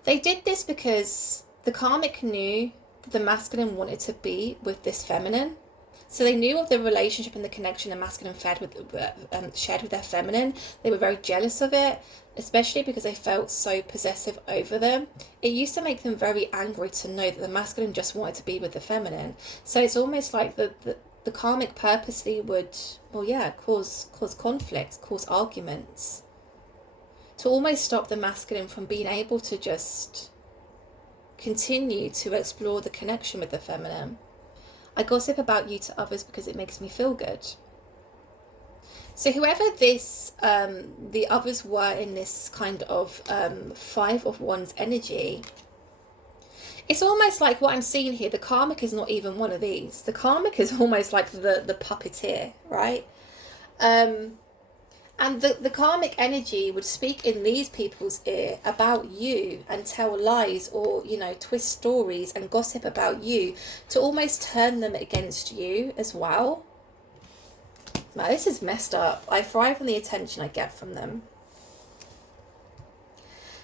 They did this because the karmic knew that the masculine wanted to be with this feminine. So they knew of the relationship and the connection the masculine shared with their feminine. They were very jealous of it, especially because they felt so possessive over them. It used to make them very angry to know that the masculine just wanted to be with the feminine. So it's almost like the karmic purposely would, well, yeah, cause conflicts, cause arguments, to almost stop the masculine from being able to just continue to explore the connection with the feminine. I gossip about you to others because it makes me feel good. So whoever this, the others were in this kind of 5 of Wands energy, it's almost like what I'm seeing here, the karmic is not even one of these. The karmic is almost like the puppeteer, right? And the karmic energy would speak in these people's ear about you and tell lies or, you know, twist stories and gossip about you to almost turn them against you as well. Now, this is messed up. I thrive on the attention I get from them.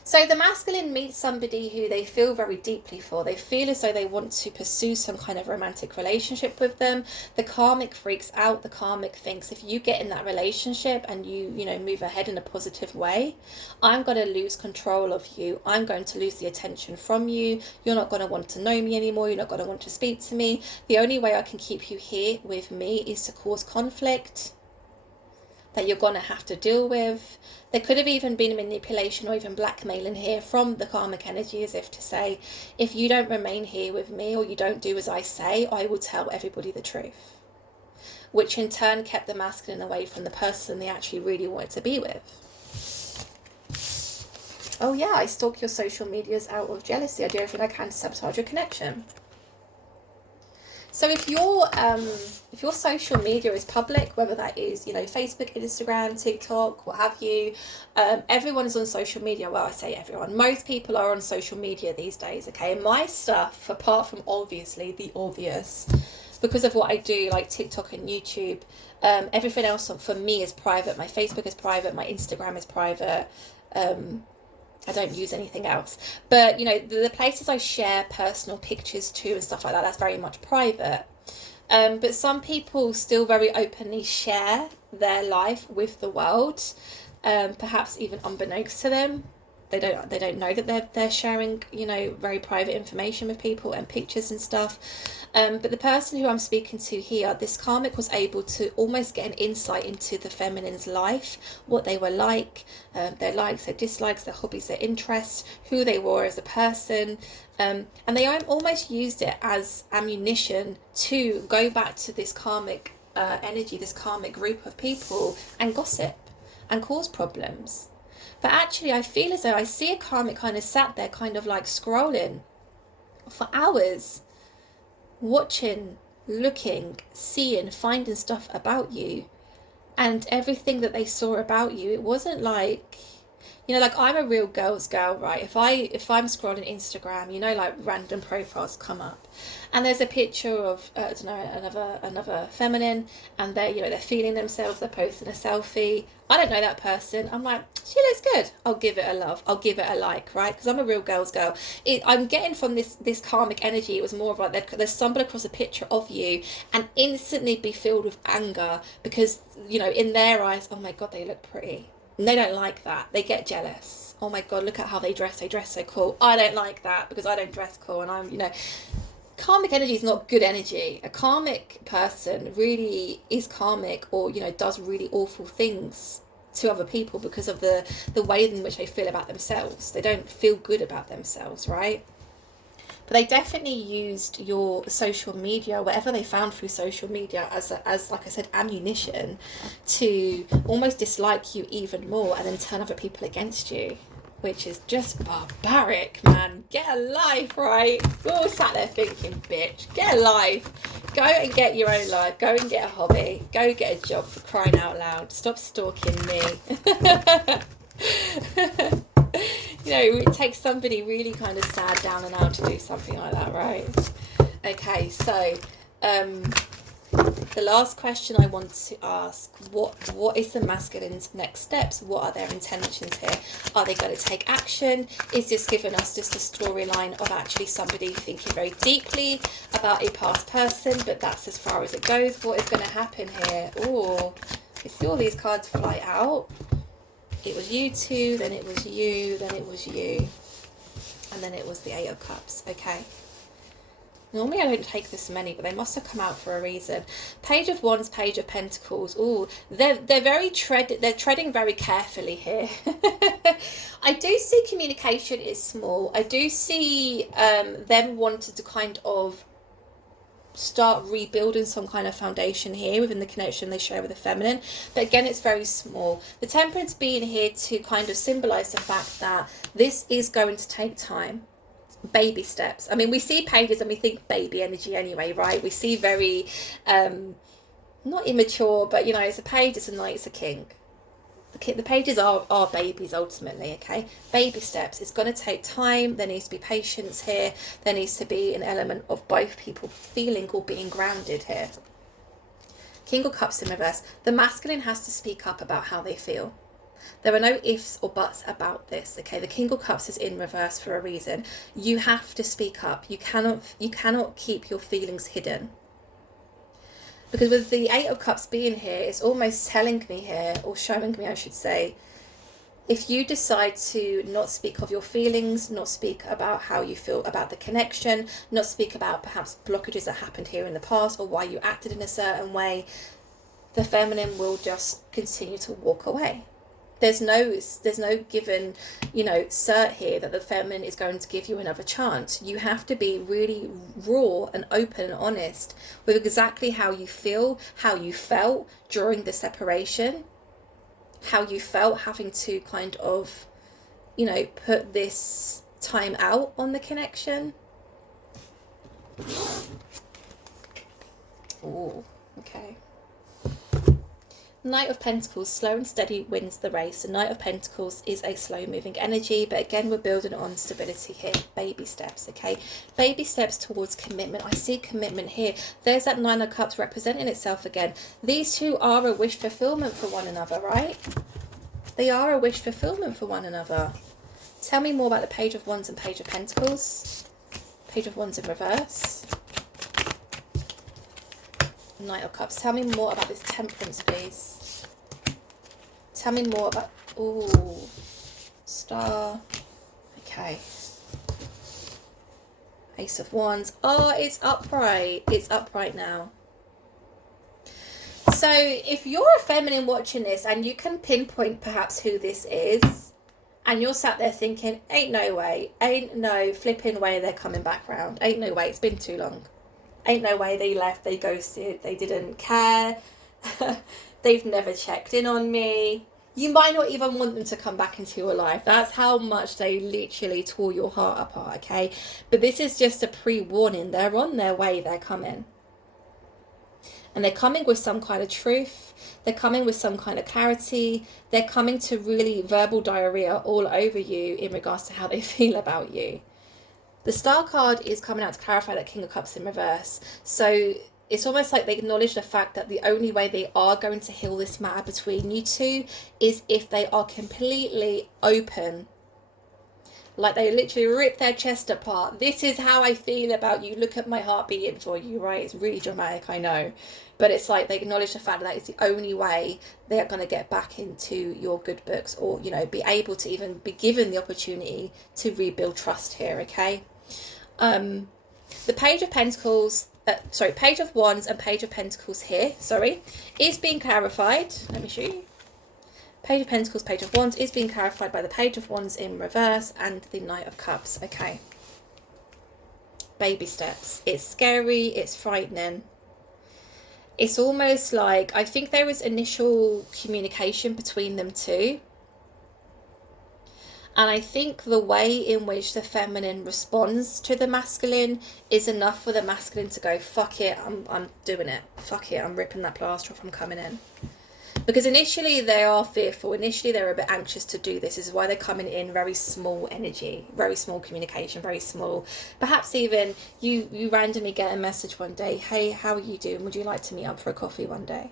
So the masculine meets somebody who they feel very deeply for. They feel as though they want to pursue some kind of romantic relationship with them. The karmic freaks out. The karmic thinks, if you get in that relationship and you know, move ahead in a positive way, I'm going to lose control of you. I'm going to lose the attention from you. You're not going to want to know me anymore. You're not going to want to speak to me. The only way I can keep you here with me is to cause conflict that you're going to have to deal with. There could have even been manipulation or even blackmailing here from the karmic energy, as if to say, if you don't remain here with me or you don't do as I say, I will tell everybody the truth. Which in turn kept the masculine away from the person they actually really wanted to be with. Oh yeah, I stalk your social medias out of jealousy. I do everything I can to sabotage your connection. So if your social media is public, whether that is, you know, Facebook, Instagram, TikTok, what have you, everyone is on social media. Well, I say everyone. Most people are on social media these days, okay? And my stuff, apart from obviously the obvious, because of what I do, like TikTok and YouTube, everything else for me is private. My Facebook is private. My Instagram is private. I don't use anything else, but you know, the places I share personal pictures to and stuff like that, that's very much private. But some people still very openly share their life with the world, perhaps even unbeknownst to them. They don't know that they're sharing, very private information with people and pictures and stuff. But the person who I'm speaking to here, this karmic was able to almost get an insight into the feminine's life, what they were like, their likes, their dislikes, their hobbies, their interests, who they were as a person. And they almost used it as ammunition to go back to this karmic energy, this karmic group of people, and gossip and cause problems. But actually, I feel as though I see a karmic kind of sat there, kind of like scrolling for hours, watching, looking, seeing, finding stuff about you. And everything that they saw about you, it wasn't like, like I'm a real girl's girl, right? If I'm scrolling Instagram, like random profiles come up, and there's a picture of I don't know, another feminine, and they're feeling themselves, they're posting a selfie. I don't know that person. I'm like, she looks good. I'll give it a love. I'll give it a like, right? Because I'm a real girl's girl. I'm getting from this karmic energy. It was more of like they stumble across a picture of you and instantly be filled with anger because in their eyes, oh my god, they look pretty. And they don't like that. They get jealous. Oh my god, look at how they dress. They dress so cool. I don't like that because I don't dress cool. And I'm, karmic energy is not good energy. A karmic person really is karmic or, does really awful things to other people because of the way in which they feel about themselves. They don't feel good about themselves, right? But they definitely used your social media, whatever they found through social media, as like I said, ammunition to almost dislike you even more and then turn other people against you, which is just barbaric, man. Get a life, right? We're all sat there thinking, bitch, get a life. Go and get your own life. Go and get a hobby. Go get a job, for crying out loud. Stop stalking me. It takes somebody really kind of sad, down and out to do something like that, right? Okay, so the last question I want to ask, what is the masculine's next steps? What are their intentions here? Are they going to take action? Is this giving us just a storyline of actually somebody thinking very deeply about a past person, but that's as far as it goes? What is going to happen here? Oh, you see all these cards fly out. It was you two, then it was you, then it was you, and then it was the Eight of Cups. Okay. Normally I don't take this many, but they must have come out for a reason. Page of Wands, Page of Pentacles. Oh, they're treading very carefully here. I do see communication is small. I do see them wanting to kind of start rebuilding some kind of foundation here within the connection they share with the feminine, but again, it's very small. The Temperance being here to kind of symbolize the fact that this is going to take time, baby steps. I mean, we see pages and we think baby energy anyway, right? We see very not immature, but it's a page, it's a knight, it's a king. The pages are babies ultimately, okay? Baby steps. It's going to take time. There needs to be patience here. There needs to be an element of both people feeling or being grounded here. King of Cups in reverse. The masculine has to speak up about how they feel. There are no ifs or buts about this, okay? The King of Cups is in reverse for a reason. You have to speak up. You cannot keep your feelings hidden. Because with the Eight of Cups being here, it's almost telling me here, or showing me, I should say, if you decide to not speak of your feelings, not speak about how you feel about the connection, not speak about perhaps blockages that happened here in the past or why you acted in a certain way, the feminine will just continue to walk away. There's no given, cert here that the feminine is going to give you another chance. You have to be really raw and open and honest with exactly how you feel, how you felt during the separation, how you felt having to kind of, put this time out on the connection. Oh, okay. Knight of Pentacles, slow and steady wins the race. The Knight of Pentacles is a slow moving energy, but again, we're building on stability here. Baby steps, okay? Baby steps towards commitment. I see commitment here. There's that Nine of Cups representing itself again. These two are a wish fulfillment for one another, right? They are a wish fulfillment for one another. Tell me more about the Page of Wands and Page of Pentacles. Page of Wands in reverse. Knight of Cups. Tell me more about this Temperance, please. Tell me more about... Ooh. Star. Okay. Ace of Wands. Oh, it's upright. It's upright now. So if you're a feminine watching this and you can pinpoint perhaps who this is, and you're sat there thinking, ain't no way, ain't no flipping way they're coming back round. Ain't no way, it's been too long. Ain't no way they left, they ghosted, they didn't care. They've never checked in on me. You might not even want them to come back into your life. That's how much they literally tore your heart apart, okay? But this is just a pre-warning. They're on their way, they're coming. And they're coming with some kind of truth. They're coming with some kind of clarity. They're coming to really verbal diarrhea all over you in regards to how they feel about you. The Star card is coming out to clarify that King of Cups in reverse. So it's almost like they acknowledge the fact that the only way they are going to heal this matter between you two is if they are completely open. Like they literally rip their chest apart. This is how I feel about you. Look at my heart beating for you, right? It's really dramatic, I know. But it's like they acknowledge the fact that it's the only way they're going to get back into your good books, or, you know, be able to even be given the opportunity to rebuild trust here, okay? The Page of Pentacles, Page of Wands and Page of Pentacles here, is being clarified. Let me show you. Page of Pentacles, Page of Wands is being clarified by the Page of Wands in reverse and the Knight of Cups. Okay. Baby steps. It's scary. It's frightening. It's almost like, I think there was initial communication between them two. And I think the way in which the feminine responds to the masculine is enough for the masculine to go, fuck it, I'm doing it. Fuck it, I'm ripping that plaster off, I'm coming in. Because initially they are fearful. Initially they're a bit anxious to do this. This is why they're coming in very small energy, very small communication, very small. Perhaps even you randomly get a message one day, hey, how are you doing? Would you like to meet up for a coffee one day?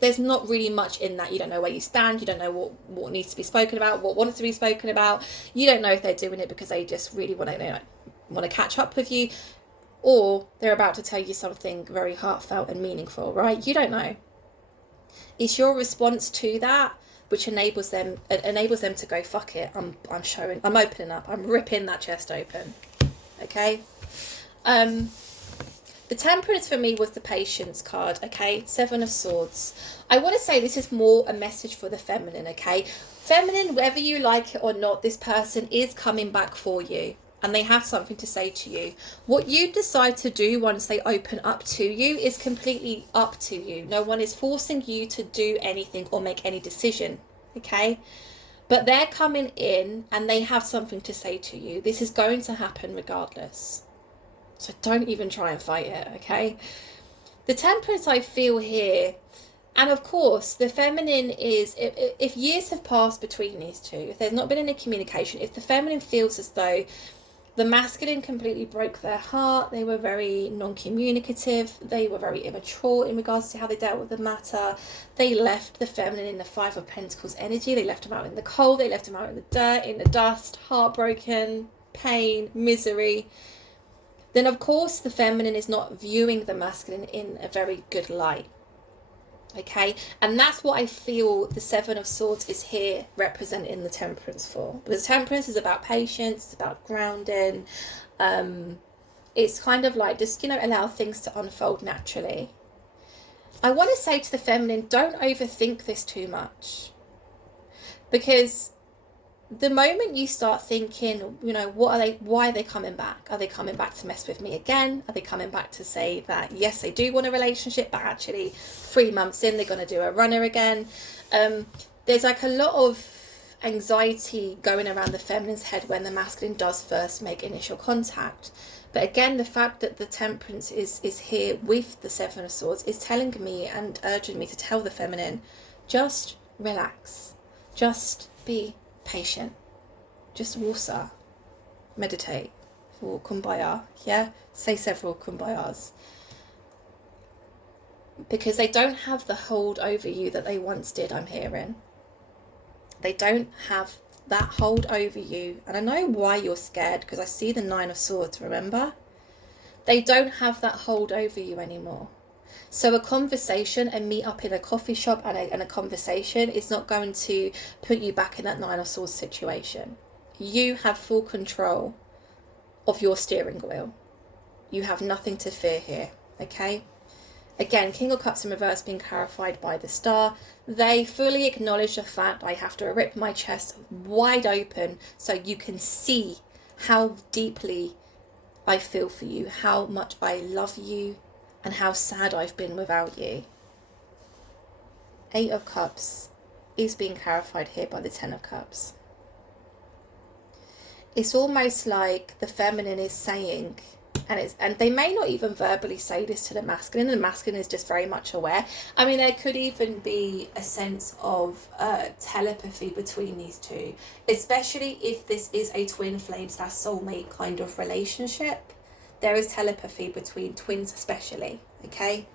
There's not really much in that. You don't know where you stand. You don't know what needs to be spoken about, what wants to be spoken about. You don't know if they're doing it because they just really want to catch up with you, or they're about to tell you something very heartfelt and meaningful, right? You don't know. It's your response to that which enables them to go, fuck it, I'm opening up, I'm ripping that chest open. Okay. The Temperance for me was the Patience card, okay? 7 of Swords. I want to say this is more a message for the feminine, okay? Feminine, whether you like it or not, this person is coming back for you. And they have something to say to you. What you decide to do once they open up to you is completely up to you. No one is forcing you to do anything or make any decision, okay? But they're coming in and they have something to say to you. This is going to happen regardless. So don't even try and fight it, okay? The Temperance I feel here, and of course, the feminine is, if years have passed between these two, if there's not been any communication, if the feminine feels as though the masculine completely broke their heart, they were very non-communicative, they were very immature in regards to how they dealt with the matter, they left the feminine in the 5 of Pentacles energy, they left them out in the cold, they left them out in the dirt, in the dust, heartbroken, pain, misery, then of course the feminine is not viewing the masculine in a very good light. Okay, and that's what I feel the 7 of Swords is here representing the Temperance for. Because Temperance is about patience, it's about grounding. It's kind of like just, allow things to unfold naturally. I want to say to the feminine, don't overthink this too much. Because the moment you start thinking, why are they coming back? Are they coming back to mess with me again? Are they coming back to say that, yes, they do want a relationship, but actually 3 months in, they're going to do a runner again? There's like a lot of anxiety going around the feminine's head when the masculine does first make initial contact. But again, the fact that the Temperance is here with the 7 of Swords is telling me and urging me to tell the feminine, just relax, just be patient, just wusa, meditate, or kumbaya, say several kumbayas, because they don't have the hold over you that they once did. I'm hearing they don't have that hold over you, and I know why you're scared, because I see the 9 of Swords. Remember, they don't have that hold over you anymore. So a conversation, a meet up in a coffee shop and a conversation is not going to put you back in that Nine of Swords situation. You have full control of your steering wheel. You have nothing to fear here, okay? Again, King of Cups in reverse being clarified by the Star. They fully acknowledge the fact I have to rip my chest wide open so you can see how deeply I feel for you, how much I love you, and how sad I've been without you. Eight of Cups is being clarified here by the Ten of Cups. It's almost like the feminine is saying, and they may not even verbally say this to the masculine, and the masculine is just very much aware. I mean, there could even be a sense of telepathy between these two, especially if this is a twin flame / soulmate kind of relationship. There is telepathy between twins especially, okay?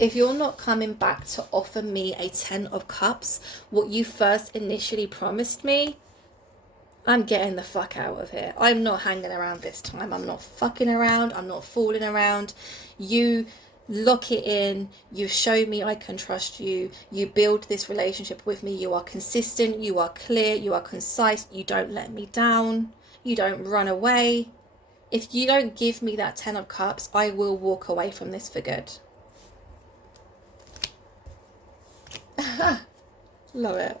If you're not coming back to offer me a 10 of Cups, what you first initially promised me, I'm getting the fuck out of here. I'm not hanging around this time. I'm not fucking around. I'm not fooling around. You lock it in. You show me I can trust you. You build this relationship with me. You are consistent. You are clear. You are concise. You don't let me down. You don't run away. If you don't give me that 10 of Cups, I will walk away from this for good. Love it.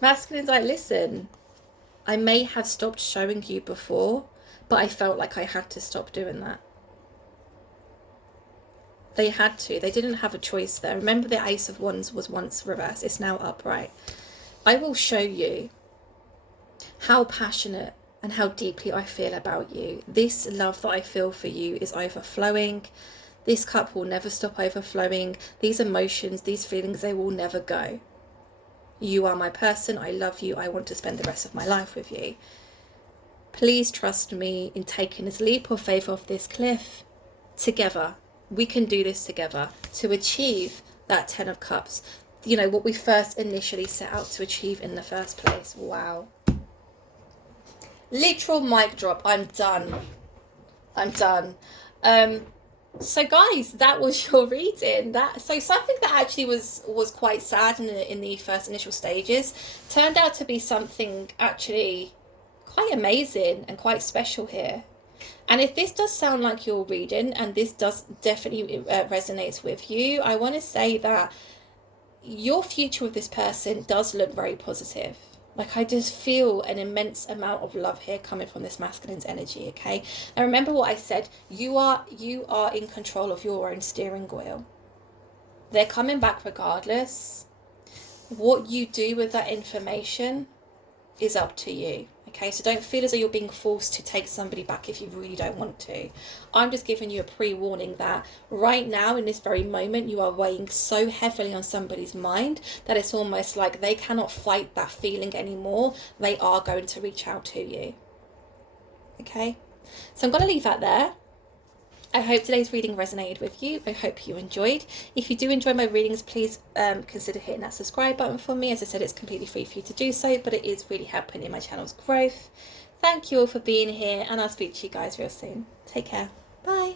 Masculine's like, listen, I may have stopped showing you before, but I felt like I had to stop doing that. They had to. They didn't have a choice there. Remember, the Ace of Wands was once reversed. It's now upright. I will show you how passionate and how deeply I feel about you. This love that I feel for you is overflowing. This cup will never stop overflowing. These emotions, these feelings, they will never go. You are my person. I love you. I want to spend the rest of my life with you. Please trust me in taking this leap of faith off this cliff together. We can do this together to achieve that 10 of Cups. You know, what we first initially set out to achieve in the first place. Wow. Literal mic drop. I'm done. So guys, that was your reading. So something that actually was quite sad in the first initial stages turned out to be something actually quite amazing and quite special here. And if this does sound like your reading, and this does definitely resonates with you, I want to say that your future with this person does look very positive. Like, I just feel an immense amount of love here coming from this masculine's energy, okay? Now, remember what I said. You are in control of your own steering wheel. They're coming back regardless. What you do with that information is up to you, okay? So don't feel as though you're being forced to take somebody back if you really don't want to. I'm just giving you a pre-warning that right now, in this very moment, you are weighing so heavily on somebody's mind that it's almost like they cannot fight that feeling anymore. They are going to reach out to you, okay? So I'm going to leave that there. I hope today's reading resonated with you. I hope you enjoyed. If you do enjoy my readings, please consider hitting that subscribe button for me. As I said, it's completely free for you to do so, but it is really helping in my channel's growth. Thank you all for being here, and I'll speak to you guys real soon. Take care. Bye.